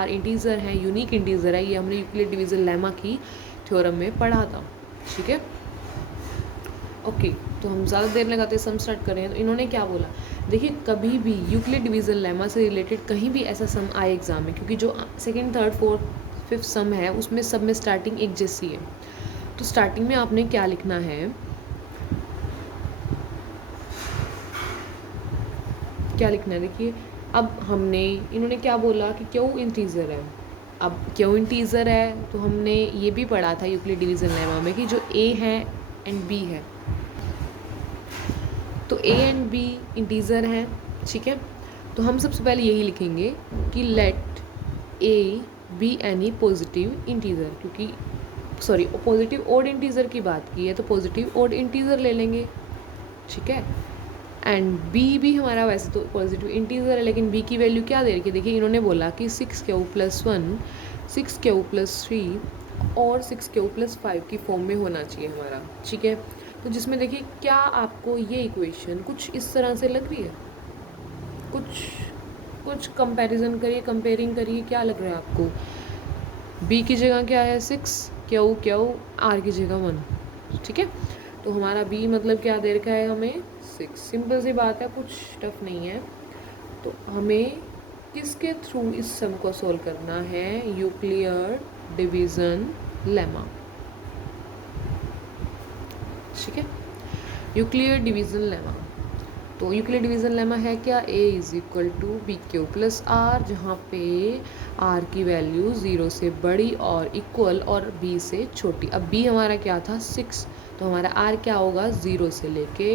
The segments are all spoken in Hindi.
आर इंटीजर हैं, यूनिक इंटीजर है, ये हमने यूक्लिड डिवीजन लेमा की थ्योरम में पढ़ा था, ठीक है। ओके, तो हम ज़्यादा देर लगाते सम स्टार्ट कर रहे हैं। तो इन्होंने क्या बोला, देखिए कभी भी यूक्लिड डिवीजन लेमा से रिलेटेड कहीं भी ऐसा सम आए एग्जाम में, क्योंकि जो सेकंड थर्ड फोर्थ फिफ्थ सम है उसमें सब में स्टार्टिंग एक जैसी है। तो स्टार्टिंग में आपने क्या लिखना है, क्या लिखना है, देखिए अब हमने, इन्होंने क्या बोला कि क्यों इंटीजर है। अब क्यों इंटीजर है तो हमने ये भी पढ़ा था यूक्लिड डिवीजन लेमा में कि जो ए है एंड बी है, तो ए एंड बी इंटीजर हैं, ठीक है। तो हम सबसे पहले यही लिखेंगे कि let a b any positive integer, क्योंकि सॉरी पॉजिटिव ओड इंटीजर की बात की है तो पॉजिटिव ओड इंटीजर ले लेंगे, ठीक है। एंड बी भी हमारा वैसे तो पॉजिटिव इंटीजर है, लेकिन बी की वैल्यू क्या दे रखी है, देखिए इन्होंने बोला कि 6q+1 6q+3 और 6q+5 की फॉर्म में होना चाहिए हमारा, ठीक है। तो जिसमें देखिए क्या आपको ये इक्वेशन कुछ इस तरह से लग रही है, कुछ कंपैरिजन करिए, कंपेयरिंग करिए, क्या लग रहा है आपको। बी की जगह क्या है 6, क्यू आर की जगह 1, ठीक है। तो हमारा बी मतलब क्या दे रखा है हमें 6, सिंपल सी बात है, कुछ टफ नहीं है। तो हमें किसके थ्रू इस सम को सॉल्व करना है, यूक्लिड डिवीजन लेमा, ठीक है, यूक्लिड डिवीजन लेमा। तो यूक्लिड डिवीजन लेमा है क्या, A is equal to B Q plus R, जहाँ पे आर की वैल्यू 0 से बड़ी और इक्वल और बी से छोटी। अब बी हमारा क्या था 6, तो हमारा आर क्या होगा 0 से लेके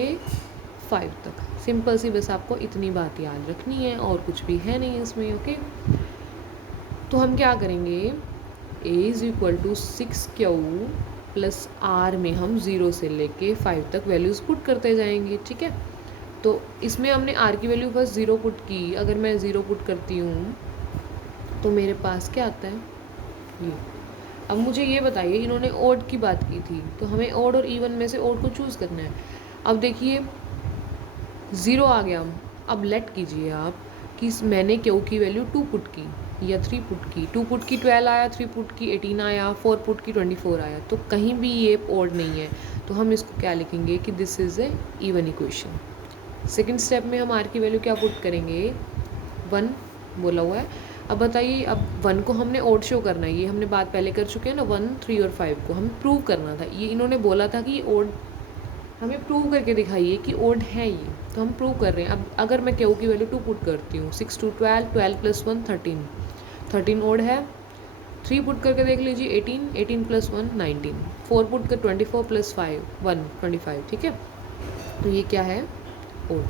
5 तक। सिंपल सी बस आपको इतनी बात याद रखनी है और कुछ भी है नहीं इसमें, ओके। तो हम क्या करेंगे, ए is equal to 6q plus are में हम 0 से लेके 5 तक वैल्यूज़ पुट करते जाएंगे, ठीक है। तो इसमें हमने आर की वैल्यू बस 0 पुट की, अगर मैं 0 पुट करती हूँ तो मेरे पास क्या आता है ये। अब मुझे ये बताइए, इन्होंने ओड की बात की थी, तो हमें ओड और इवन में से ओड को चूज़ करना है। अब देखिए 0 आ गया, अब लेट कीजिए आप कि मैंने क्यू की वैल्यू 2 पुट की या 3 पुट की, 2 पुट की 12 आया, 3 पुट की 18 आया, 4 पुट की 24 आया, तो कहीं भी ये ओड नहीं है। तो हम इसको क्या लिखेंगे कि this is a even equation. Second step में हम आर की वैल्यू क्या पुट करेंगे 1 बोला हुआ है। अब बताइए, अब 1 को हमने ओड शो करना है, ये हमने बात पहले कर चुके हैं ना, 1 3 और 5 को हमें प्रूव करना था। ये इन्होंने बोला था कि ओड हमें प्रूव करके दिखाइए कि ओड है ये, तो हम प्रूव कर रहे हैं। अब अगर मैं क्यू की वैल्यू 2 पुट करती हूँ, 6 2 12, 12 + 1 13, 13 ओड है। 3 पुट करके देख लीजिए 18, 18 + 1 19, 4 पुट कर 24 + 5 1 25, ठीक है। तो ये क्या है ओड।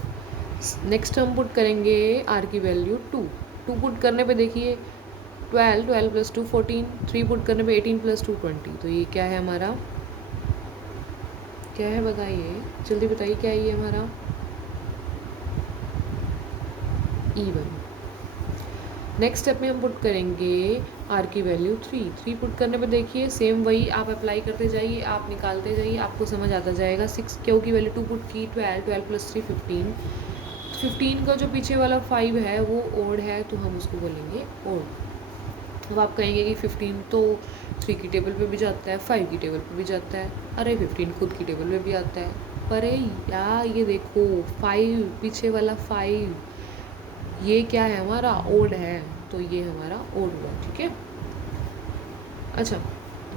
नेक्स्ट हम पुट करेंगे आर की वैल्यू 2, 2 पुट करने पे देखिए 12, 12 + 2 14, 3 पुट करने पे 18 + 2 20, तो ये क्या है हमारा, क्या है बताइए, जल्दी बताइए क्या है ये हमारा इवन। नेक्स्ट स्टेप में हम पुट करेंगे आर की वैल्यू 3, 3 पुट करने पे देखिए सेम वही आप अप्लाई करते जाइए, आप निकालते जाइए, आपको समझ आता जाएगा। 6 क्यू की वैल्यू 2 पुट की 12, 12 + 3 15, 15 का जो पीछे वाला 5 है वो ओड है, तो हम उसको बोलेंगे ओड। अब आप कहेंगे कि 15 तो 3 की टेबल पे भी जाता है, 5 की टेबल पे भी जाता है, अरे 15 खुद की टेबल पे भी आता है, पर यार ये देखो 5 पीछे वाला 5 ये क्या है हमारा ओड है, तो ये हमारा ओड हुआ, ठीक है। अच्छा,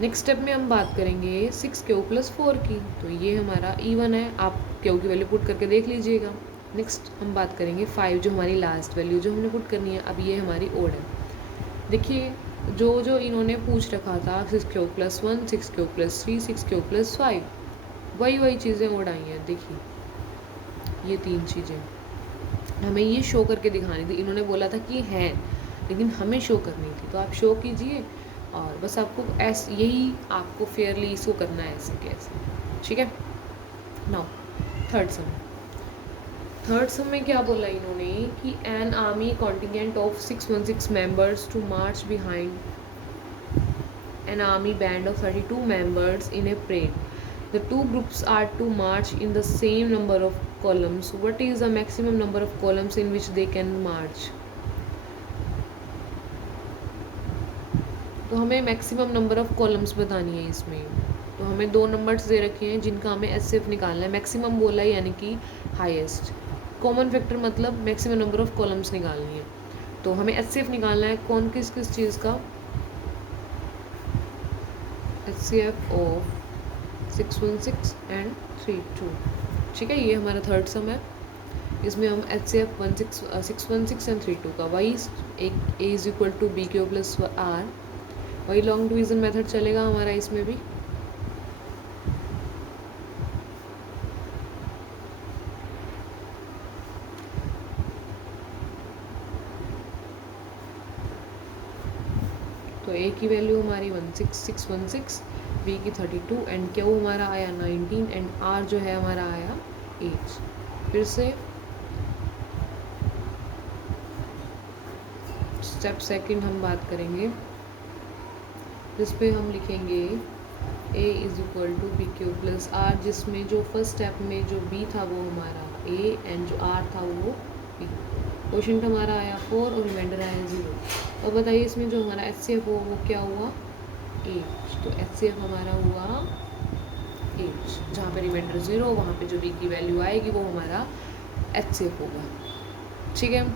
नेक्स्ट स्टेप में हम बात करेंगे 6q + 4 की, तो ये हमारा इवन है, आप क्यू की वैल्यू पुट करके देख लीजिएगा। नेक्स्ट हम बात करेंगे 5, जो हमारी लास्ट वैल्यू जो हमने पुट करनी है, अब ये हमारी ओड है। देखिए जो इन्होंने पूछ रखा था 6q + 1 6q + 3 6q + 5, वही चीज़ें ओड आई हैं। देखिए ये 3 चीज़ें हमें ये शो करके दिखानी थी, इन्होंने बोला था कि हैं लेकिन हमें शो करनी थी, तो आप शो कीजिए और बस आपको ऐसे यही आपको फेयरली इसको करना है, ऐसे कैसे, ठीक है। नाउ थर्ड सम में क्या बोला इन्होंने कि an army contingent of 616 members to march behind an army band of 32 members in a parade. The two groups are to march in the same number of columns. What is the maximum number of columns in which they can march? तो हमें मैक्सिमम नंबर ऑफ़ कॉलम्स बतानी है इसमें। तो हमें 2 नंबर्स दे रखे हैं जिनका हमें एचसीएफ निकालना है। मैक्सिमम बोला है यानी कि हाईएस्ट, कॉमन फैक्टर मतलब मैक्सिमम नंबर ऑफ़ कॉलम्स निकालनी है। तो हमें एचसीएफ निकालना है कौन किस किस चीज़ का, एचसीएफ ऑफ 616 एंड 32। ठीक है, ये हमारा थर्ड सम है। इसमें हम एचसीएफ 616 एंड 32 का वही एक A is equal to B Q plus R, वही लॉन्ग डिवीज़न मेथड चलेगा हमारा इसमें भी। तो ए की वैल्यू हमारी 16616, बी की 32 एंड क्यू हमारा आया 19 एंड आर जो है हमारा आया 8। फिर से स्टेप सेकंड हम बात करेंगे, जिस पे हम लिखेंगे a is equal to B Q plus r, जिसमें जो फर्स्ट स्टेप में जो बी था वो हमारा ए एंड जो आर था वो बी। क्वेश्चन हमारा आया 4 और रिमाइंडर आया 0। अब बताइए इसमें जो हमारा एचसीएफ हो वो क्या हुआ 8। तो एचसीएफ हमारा हुआ 8, जहाँ पे रिमाइंडर 0 वहाँ पे जो बी की वैल्यू आएगी वो हमारा एचसीएफ होगा। ठीक है,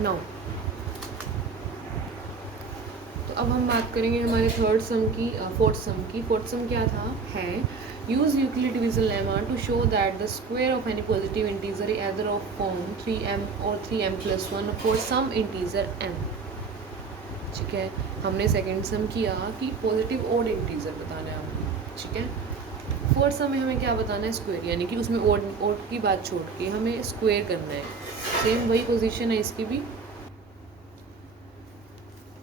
नाउ तो अब हम बात करेंगे हमारे थर्ड सम की, फोर्थ सम की। फोर्थ सम क्या था, है use Euclid division lemma to show that the square of any positive integer either of form 3m और 3m+1 for some integer m। ठीक है, हमने सेकंड सम किया कि पॉजिटिव ओड इंटीजर बताना है हमें। ठीक है, फोर्थ सम में हमें क्या बताना है, स्क्वायर, यानी कि उसमें ओड की बात छोड़ के हमें स्क्वायर करना है। सेम वही पोजीशन है इसकी भी।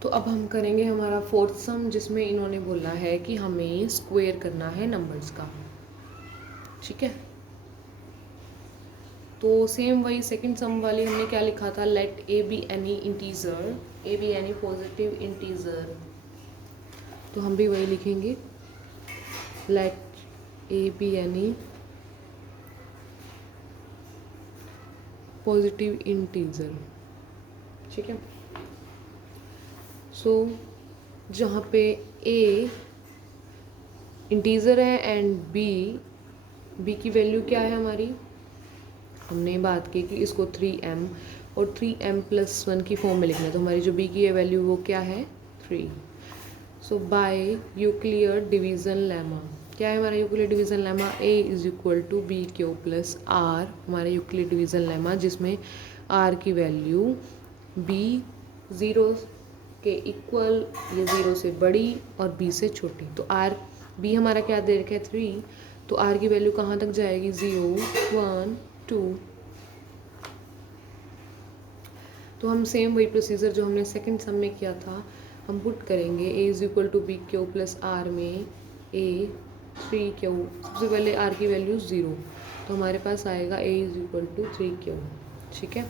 तो अब हम करेंगे हमारा फोर्थ सम, जिसमें इन्होंने बोला है कि हमें स्क्वायर करना है नंबर्स का। ठीक है, तो सेम वही सेकंड सम वाले हमने क्या लिखा था, let a b any integer, a b any positive integer. तो हम भी वही लिखेंगे, let a b any positive integer. ठीक है, सो जहाँ पे ए इंटीज़र है एंड बी की वैल्यू क्या है हमारी, हमने बात की कि इसको 3m और 3m+1 की फॉर्म में लिखना है। तो हमारी जो बी की वैल्यू वो क्या है 3। So by Euclid's division lemma, क्या है हमारा Euclid's division lemma, a is equal to B Q plus r, हमारा यूक्लियर डिवीज़न लेमा, जिसमें आर की वैल्यू बी 0 के इक्वल या 0 से बड़ी और बी से छोटी। तो आर बी हमारा क्या दे रखा है 3, तो आर की वैल्यू कहाँ तक जाएगी 0 1 2। तो हम सेम वही प्रोसीजर जो हमने सेकंड सम में किया था हम पुट करेंगे। ए is equal to B Q plus are में ए 3 क्यू, सबसे पहले आर की वैल्यू 0, तो हमारे पास आएगा ए इज इक्वल टू 3 क्यू। ठीक है,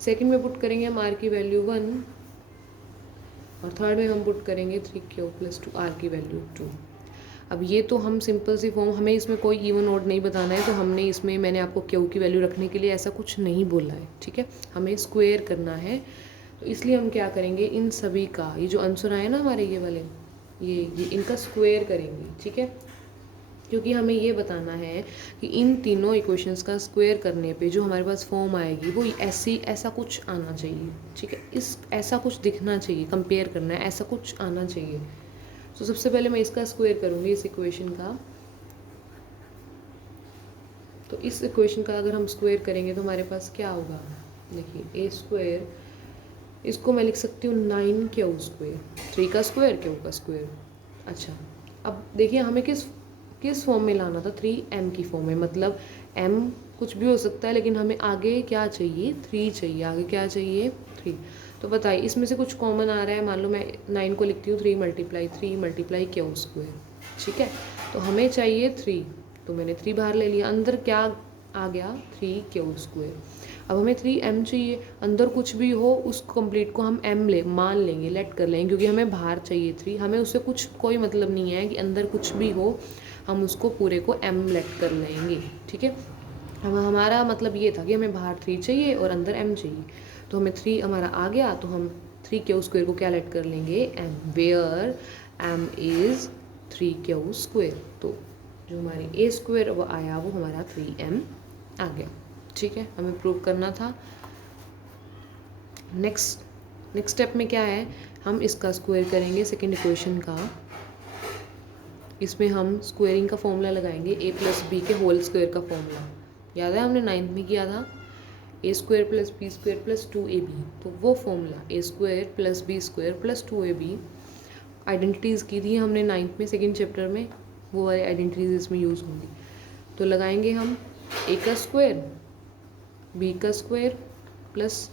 सेकंड में पुट करेंगे हम आर की वैल्यू 1 और थर्ड में हम पुट करेंगे 3 क्यू प्लस 2 आर की वैल्यू 2। अब ये तो हम सिंपल सी फॉर्म, हमें इसमें कोई इवन ऑड नहीं बताना है, तो हमने इसमें मैंने आपको क्यू की वैल्यू रखने के लिए ऐसा कुछ नहीं बोला है। ठीक है, हमें स्क्वायर करना है, तो इसलिए हम क्या करेंगे, इन सभी का ये जो आंसर आए ना हमारे ये वाले, ये इनका स्क्वायर करेंगे। ठीक है, क्योंकि हमें ये बताना है कि इन तीनों इक्वेशंस का स्क्वायर करने पे जो हमारे पास फॉर्म आएगी वो ऐसा कुछ आना चाहिए। ठीक है, इस ऐसा कुछ दिखना चाहिए, कंपेयर करना है, ऐसा कुछ आना चाहिए। तो सबसे पहले मैं इसका स्क्वायर करूँगी, इस इक्वेशन का। तो इस इक्वेशन का अगर हम स्क्वायर करेंगे तो हमारे पास क्या होगा, देखिए ए स्क्वायर, इसको मैं लिख सकती हूँ 9 स्क्वायर, 3 का स्क्वायर क्यू का स्क्वायर। अच्छा, अब देखिए हमें किस फॉर्म में लाना था, 3m की फॉर्म में, मतलब m कुछ भी हो सकता है लेकिन हमें आगे क्या चाहिए 3 चाहिए, आगे क्या चाहिए 3। तो बताइए इसमें से कुछ कॉमन आ रहा है, मान लो मैं 9 को लिखती हूँ 3 मल्टीप्लाई क्यू स्क्वायर। ठीक है, तो हमें चाहिए 3, तो मैंने 3 बाहर ले लिया, अंदर क्या आ गया 3 क्यू स्क्वायर। अब हमें 3m चाहिए, अंदर कुछ भी हो उस कंप्लीट को हम m मान लेंगे, लेट कर लेंगे, क्योंकि हमें बाहर चाहिए 3, हमें उससे कुछ कोई मतलब नहीं है कि अंदर कुछ भी हो, हम उसको पूरे को m लेट कर लेंगे। ठीक है, हमारा मतलब ये था कि हमें बाहर 3 चाहिए और अंदर m चाहिए, तो हमें 3 हमारा आ गया, तो हम 3q² को क्या लेट कर लेंगे m, where m is 3q²। तो जो हमारी a² वो आया वो हमारा 3m आ गया। ठीक है, हमें प्रूव करना था। नेक्स्ट स्टेप में क्या है, हम इसका स्क्वायर करेंगे सेकेंड इक्वेशन का। इसमें हम स्क्वेयरिंग का फॉर्मूला लगाएंगे, a + b के होल स्क्वायर का फॉर्मूला याद है हमने 9th में किया था, a² + b² + 2ab। तो वो formula a² + b² + 2ab identities की थी हमने 9th में सेकेंड चैप्टर में, वो वाली आइडेंटिटीज़ इसमें यूज़ होंगी। तो लगाएंगे हम a का स्क्वायर b का स्क्वायर +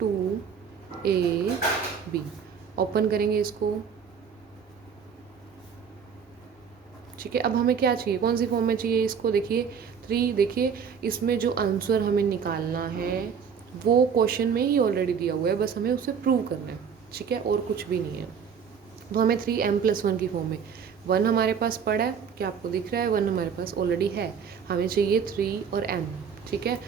2ab। ओपन करेंगे इसको। ठीक है, अब हमें क्या चाहिए, कौन सी फॉर्म में चाहिए इसको, देखिए 3। देखिए इसमें जो आंसर हमें निकालना है वो क्वेश्चन में ही ऑलरेडी दिया हुआ है, बस हमें उसे प्रूव करना है। ठीक है, और कुछ भी नहीं है। तो हमें 3m + 1 की फॉर्म में 1 हमारे पास पड़ा है, क्या आपको दिख रहा है, 1 हमारे पास ऑलरेडी है, हमें चाहिए 3 और m। ठीक है,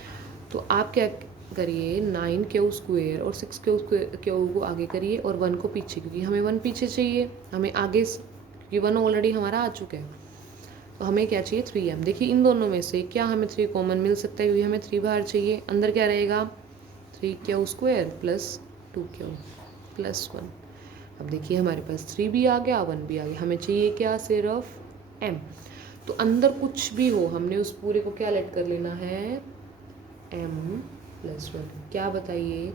तो आप क्या करिए, 9q² और 6q² को आगे करिए और 1 को पीछे, क्योंकि हमें 1 पीछे चाहिए, हमें आगे, क्योंकि 1 ऑलरेडी हमारा आ चुका है। तो हमें क्या चाहिए 3m। देखिए इन दोनों में से क्या हमें 3 कॉमन मिल सकता है, क्योंकि हमें 3 बाहर चाहिए। अंदर क्या रहेगा 3q² + 2q + 1। अब देखिए हमारे पास 3 भी आ गया, 1 भी आ गया, हमें चाहिए क्या, सिर्फ m। तो अंदर कुछ भी हो हमने उस पूरे को क्या लेट कर लेना है, m + 1। क्या बताइए,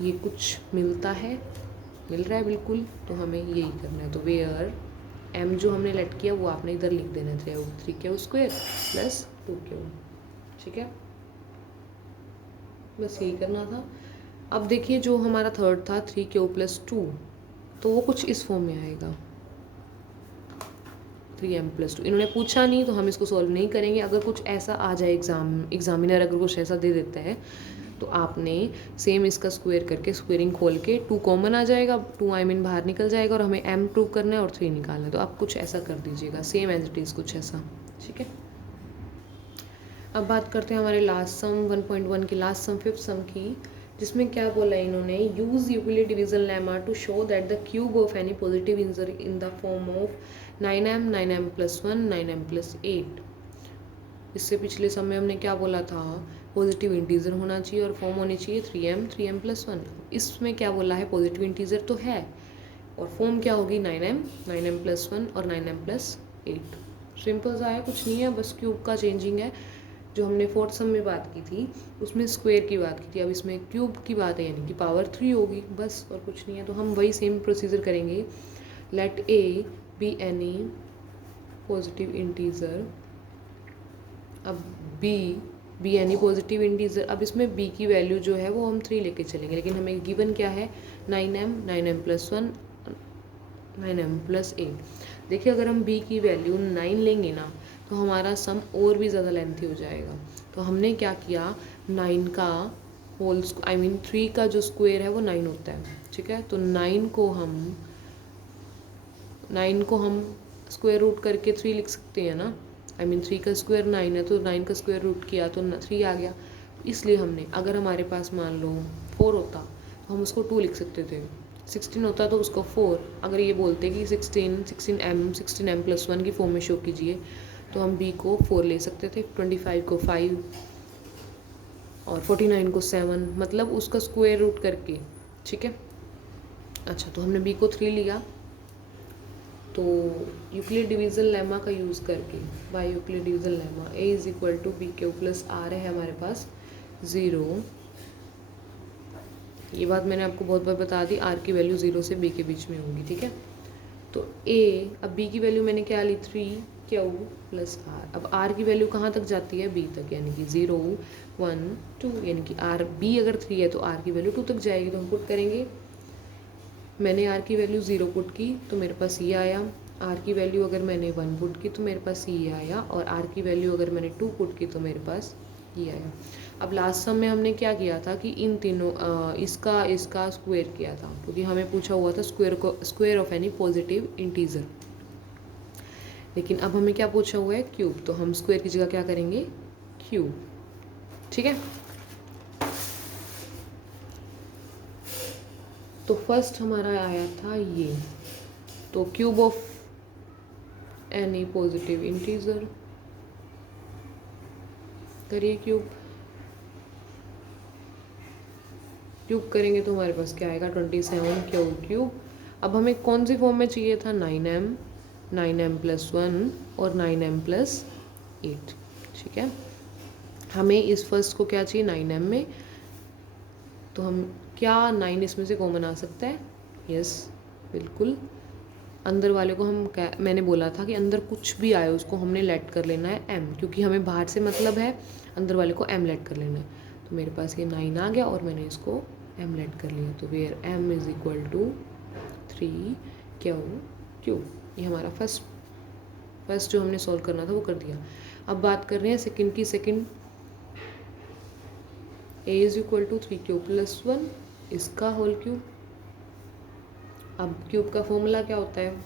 ये कुछ मिलता है, मिल रहा है बिल्कुल, तो हमें यही करना है। तो वेयर m जो हमने लेट किया वो आपने इधर लिख देना है, 3q² + 2q। ठीक है, बस यही करना था। अब देखिए जो हमारा थर्ड था 3q + 2, तो वो कुछ इस फॉर्म में आएगा, 3m + 2। इन्होंने पूछा नहीं तो हम इसको सॉल्व नहीं करेंगे। अगर कुछ ऐसा आ जाए एग्जामिनर अगर कुछ ऐसा दे देता है तो आपने सेम इसका स्क्वायर करके स्क्वेयरिंग खोल के 2 कॉमन आ जाएगा, 2 आई मीन बाहर निकल जाएगा, और हमें m प्रूव करना है और 3 निकालना है। तो आप कुछ ऐसा कर दीजिएगा, सेम एज इट इज़ कुछ ऐसा। ठीक है, अब बात करते हैं हमारे लास्ट सम 1.1 की, लास्ट सम 5th सम की, जिसमें क्या बोला है इन्होंने, use Euclid division lemma to show that the cube of any positive integer in the form of 9m 9m + 1 9m + 8। इससे पिछले सम में हमने क्या बोला था, पॉजिटिव इंटीजर होना चाहिए और फॉर्म होनी चाहिए 3m 3m + 1। इसमें क्या बोला है, पॉजिटिव इंटीजर तो है और फॉर्म क्या होगी 9m 9m + 1 और 9m + 8। सिंपल सा है, कुछ नहीं है, बस क्यूब का चेंजिंग है। जो हमने 4th सम में बात की थी उसमें स्क्वायर की बात की थी, अब इसमें क्यूब की बात है, यानी कि पावर 3 होगी, बस और कुछ नहीं है। तो हम वही सेम प्रोसीजर करेंगे। Let a b any positive integer, अब बी एनी पॉजिटिव इंटीजर। अब इसमें b की वैल्यू जो है वो हम 3 लेके चलेंगे, लेकिन हमें गिवन क्या है 9m 9m + 1 9m + 8। देखिए अगर हम b की वैल्यू 9 लेंगे ना तो हमारा सम और भी ज़्यादा लेंथी हो जाएगा। तो हमने क्या किया, 9 का होल आई मीन 3 का जो स्क्वायर है वो 9 होता है। ठीक है, तो 9 को हम स्क्वायर रूट करके 3 लिख सकते हैं ना, आई मीन 3 का स्क्वायर 9 है, तो 9 का स्क्वायर रूट किया तो 3 आ गया। इसलिए हमने, अगर हमारे पास मान लो 4 होता तो हम उसको 2 लिख सकते थे, 16 होता तो उसको 4। अगर ये बोलते कि 16m + 1 की फॉर्म में शो कीजिए तो हम b को 4 ले सकते थे, 25 को 5 और 49 को 7, मतलब उसका स्क्वायर रूट करके। ठीक है, अच्छा तो हमने b को 3 लिया, तो यूक्लिड डिवीजन लेमा का यूज़ करके, by Euclid division lemma a = bq + r है हमारे पास 0। ये बात मैंने आपको बहुत बार बता दी, r की वैल्यू 0 से b के बीच में होगी। ठीक है, तो अब b की वैल्यू मैंने क्या ली 3q + r। अब r की वैल्यू कहाँ तक जाती है, b तक, यानी कि 0 1 2, यानी कि b अगर 3 है तो r की वैल्यू 2 तक जाएगी। तो हम पुट करेंगे, मैंने r की वैल्यू 0 पुट की तो मेरे पास ये आया, r की वैल्यू अगर मैंने 1 पुट की तो मेरे पास ये आया, और r की वैल्यू अगर मैंने 2 पुट की तो मेरे पास ये आया। अब लास्ट सम में हमने क्या किया था कि इन तीनों इसका स्क्वायर किया था, क्योंकि हमें पूछा हुआ था square of any positive integer. लेकिन अब हमें क्या पूछा हुआ है, क्यूब, तो हम स्क्वायर की जगह क्या करेंगे, क्यूब। ठीक है, तो फर्स्ट हमारा आया था ये, तो cube of any positive integer, करिए क्यूब करेंगे तो हमारे पास क्या आएगा 27 क्यूब। अब हमें कौन सी फॉर्म में चाहिए था, 9m प्लस 1 और 9m प्लस 8, ठीक है। हमें इस फर्स्ट को क्या चाहिए 9m में, तो हम क्या 9 इसमें से कॉमन आ सकता है, यस बिल्कुल। अंदर वाले को हम मैंने बोला था कि अंदर कुछ भी आए उसको हमने लेट कर लेना है m, क्योंकि हमें बाहर से मतलब है, अंदर वाले को m लेट कर लेना है। तो मेरे पास ये 9 आ गया और मैंने इसको m लेट कर लिया, तो where m is equal to 3q। ये हमारा फर्स्ट जो हमने सॉल्व करना था वो कर दिया। अब बात कर रहे हैं सेकंड की। Second a is equal to 3q plus 1, इसका होल क्यूब। अब क्यूब का फॉर्मूला क्या होता है,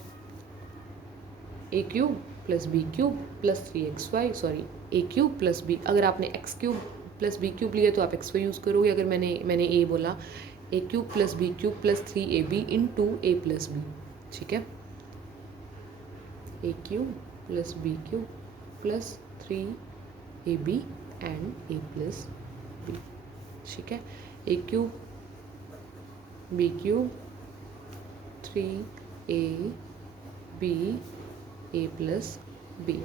a cube plus b cube plus 3xy, sorry a cube plus b, अगर आपने x cube plus b cube लिया तो आप एक्स वाई यूज़ करोगे। अगर मैंने ए बोला, a cube plus b cube plus 3ab into a plus b, ठीक है। A cube plus b cube plus 3ab and a plus b, ठीक है। A cube b cube 3ab a plus b.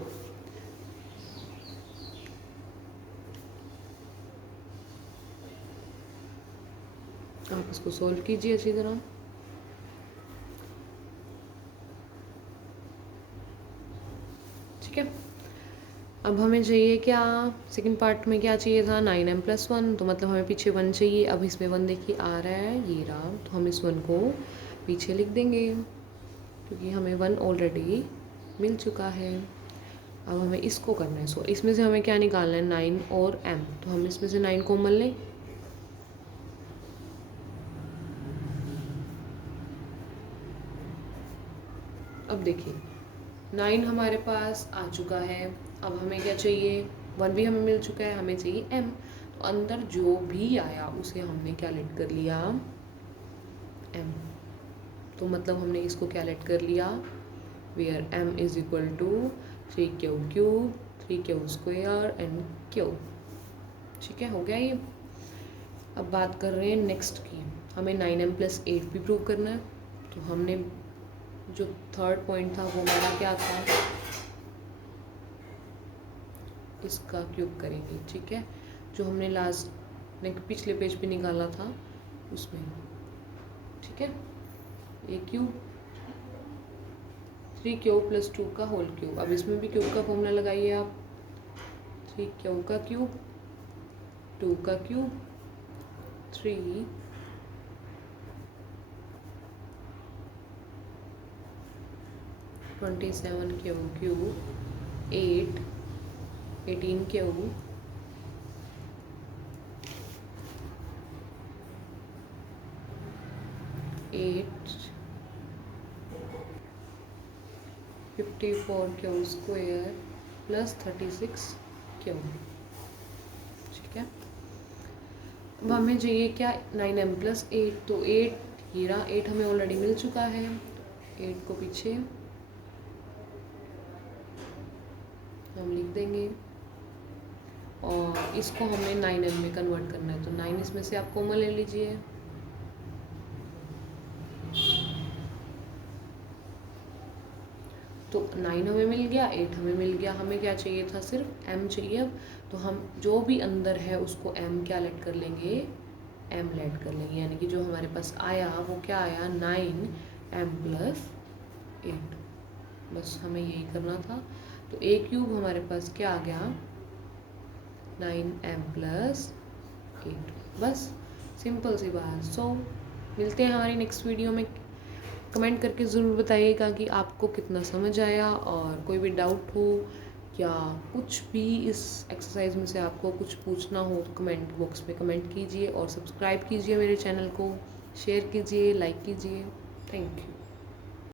आप इसको सॉल्व कीजिए अच्छी तरह। ठीक है, अब हमें चाहिए क्या, सेकंड पार्ट में क्या चाहिए था 9m प्लस 1, तो मतलब हमें पीछे 1 चाहिए। अब इसमें 1 देखिए आ रहा है, ये रहा, तो हम इस 1 को पीछे लिख देंगे क्योंकि हमें 1 ऑलरेडी मिल चुका है। अब हमें इसको करना है, सो इसमें से हमें क्या निकालना है 9 और m, तो हम इसमें से 9 कॉमन लें। अब देखिए 9 हमारे पास आ चुका है। अब हमें क्या चाहिए, 1 भी हमें मिल चुका है, हमें चाहिए m। तो अंदर जो भी आया उसे हमने क्या लेट कर लिया, m। तो मतलब हमने इसको क्या लेट कर लिया, where m is equal to 3q cube 3q square and q, ठीक है, हो गया ये। अब बात कर रहे हैं नेक्स्ट की, हमें 9m प्लस 8 भी प्रूव करना है। तो हमने जो थर्ड पॉइंट था वो हमारा क्या था, इसका क्यूब करेंगे, ठीक है, जो हमने लास्ट पिछले पेज पे निकाला था उसमें, ठीक है। ए क्यूब 3q प्लस 2 का होल क्यूब। अब इसमें भी क्यूब का फॉर्मूला लगाइए आप, 3q का क्यूब 2 का cube 3 27q cube 8 18q 8 54q square plus 36q, ठीक है। अब हमें चाहिए क्या 9m प्लस 8, तो 8 ये रहा, 8 हमें ऑलरेडी मिल चुका है, 8 को पीछे हम लिख देंगे और इसको हमने 9m में कन्वर्ट करना है। तो 9 इसमें से आप कॉमन ले लीजिए, तो 9 हमें मिल गया, 8 हमें मिल गया। हमें क्या चाहिए था, सिर्फ m चाहिए। अब तो हम जो भी अंदर है उसको m क्या लेट कर लेंगे, m लेट कर लेंगे, यानी कि जो हमारे पास आया वो क्या आया 9m प्लस 8, बस हमें यही करना था। तो ए क्यूब हमारे पास क्या आ गया 9m प्लस 8, बस सिंपल सी बात। सो मिलते हैं हमारी नेक्स्ट वीडियो में। कमेंट करके ज़रूर बताइएगा कि आपको कितना समझ आया, और कोई भी डाउट हो या कुछ भी इस एक्सरसाइज में से आपको कुछ पूछना हो तो कमेंट बॉक्स में कमेंट कीजिए और सब्सक्राइब कीजिए मेरे चैनल को, शेयर कीजिए, लाइक कीजिए। Thank you.